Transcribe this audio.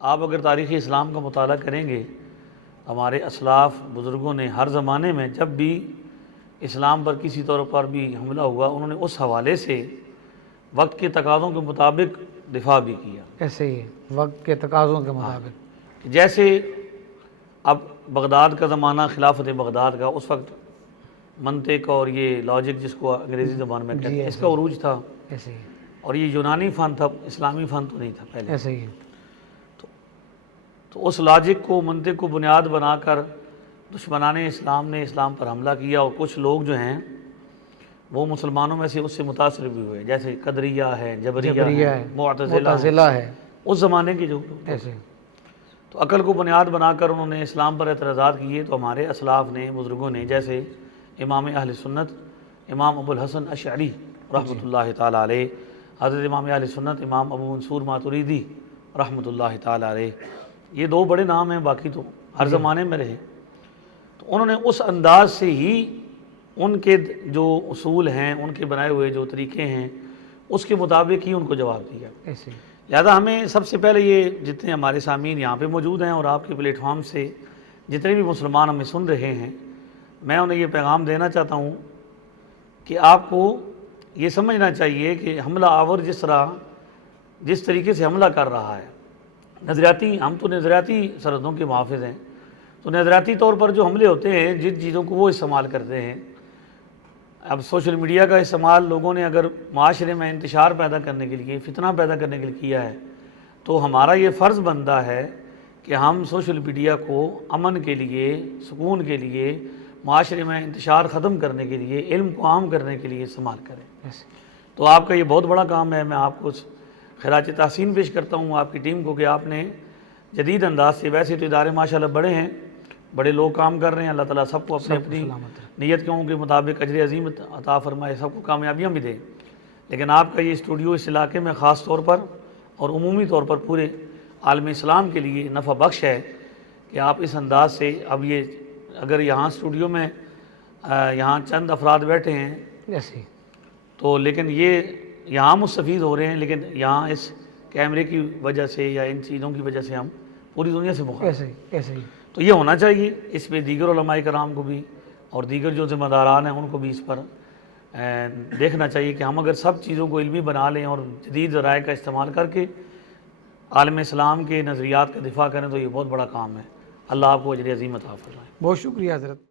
آپ اگر تاریخ اسلام کا مطالعہ کریں گے، ہمارے اسلاف بزرگوں نے ہر زمانے میں جب بھی اسلام پر کسی طور پر بھی حملہ ہوا، انہوں نے اس حوالے سے وقت کے تقاضوں کے مطابق دفاع بھی کیا۔ ایسے ہی وقت کے تقاضوں کے مطابق، جیسے اب بغداد کا زمانہ، خلافت بغداد کا، اس وقت منطق اور یہ لاجک جس کو انگریزی زبان میں کہتے ہیں، اس کا عروج تھا، ایسے ہی اور یہ یونانی فن تھا، اسلامی فن تو نہیں تھا پہلے۔ ایسے ہی تو اس لاجک کو، منطق کو بنیاد بنا کر دشمنان اسلام نے اسلام پر حملہ کیا، اور کچھ لوگ جو ہیں وہ مسلمانوں میں سے اس سے متاثر بھی ہوئے، جیسے قدریہ ہے، جبریہ ہے، معتزلہ ہے، اس زمانے کے جو لوگ ایسے تو عقل کو بنیاد بنا کر انہوں نے اسلام پر اعتراضات کیے۔ تو ہمارے اسلاف نے، بزرگوں نے، جیسے امام اہل سنت امام ابو الحسن اشعری رحمۃ اللہ تعالیٰ علیہ، حضرت امام اہل سنت امام ابو منصور ماتریدی رحمۃ اللہ تعالیٰ علیہ، یہ دو بڑے نام ہیں، باقی تو ہر زمانے میں رہے۔ تو انہوں نے اس انداز سے ہی ان کے جو اصول ہیں، ان کے بنائے ہوئے جو طریقے ہیں، اس کے مطابق ہی ان کو جواب دیا۔ ایسے لہذا ہمیں سب سے پہلے یہ جتنے ہمارے سامعین یہاں پہ موجود ہیں اور آپ کے پلیٹ فارم سے جتنے بھی مسلمان ہمیں سن رہے ہیں، میں انہیں یہ پیغام دینا چاہتا ہوں کہ آپ کو یہ سمجھنا چاہیے کہ حملہ آور جس طریقے سے حملہ کر رہا ہے، نظریاتی، ہم تو نظریاتی سرحدوں کے محافظ ہیں، تو نظریاتی طور پر جو حملے ہوتے ہیں، جن چیزوں کو وہ استعمال کرتے ہیں، اب سوشل میڈیا کا استعمال لوگوں نے اگر معاشرے میں انتشار پیدا کرنے کے لیے، فتنہ پیدا کرنے کے لیے کیا ہے، تو ہمارا یہ فرض بنتا ہے کہ ہم سوشل میڈیا کو امن کے لیے، سکون کے لیے، معاشرے میں انتشار ختم کرنے کے لیے، علم کو عام کرنے کے لیے استعمال کریں۔ تو آپ کا یہ بہت بڑا کام ہے۔ میں آپ کو خراج تحسین پیش کرتا ہوں آپ کی ٹیم کو کہ آپ نے جدید انداز سے، ویسے تو ادارے ماشاءاللہ بڑے ہیں، بڑے لوگ کام کر رہے ہیں، اللہ تعالیٰ سب کو اپنی نیتوں کے مطابق اجر عظیم عطا فرمائے، سب کو کامیابیاں بھی دے۔ لیکن آپ کا یہ اسٹوڈیو اس علاقے میں خاص طور پر اور عمومی طور پر پورے عالم اسلام کے لیے نفع بخش ہے کہ آپ اس انداز سے، اب یہ اگر یہاں اسٹوڈیو میں یہاں چند افراد بیٹھے ہیں تو لیکن یہ یہاں مستفید ہو رہے ہیں، لیکن یہاں اس کیمرے کی وجہ سے یا ان چیزوں کی وجہ سے ہم پوری دنیا سے مخاطب ہیں۔ تو یہ ہونا چاہیے، اس پہ دیگر علماء کرام کو بھی اور دیگر جو ذمہ داران ہیں ان کو بھی اس پر دیکھنا چاہیے کہ ہم اگر سب چیزوں کو علمی بنا لیں اور جدید ذرائع کا استعمال کر کے عالم اسلام کے نظریات کا دفاع کریں تو یہ بہت بڑا کام ہے۔ اللہ آپ کو اجر عظیم عطا فرمائے۔ بہت شکریہ حضرت۔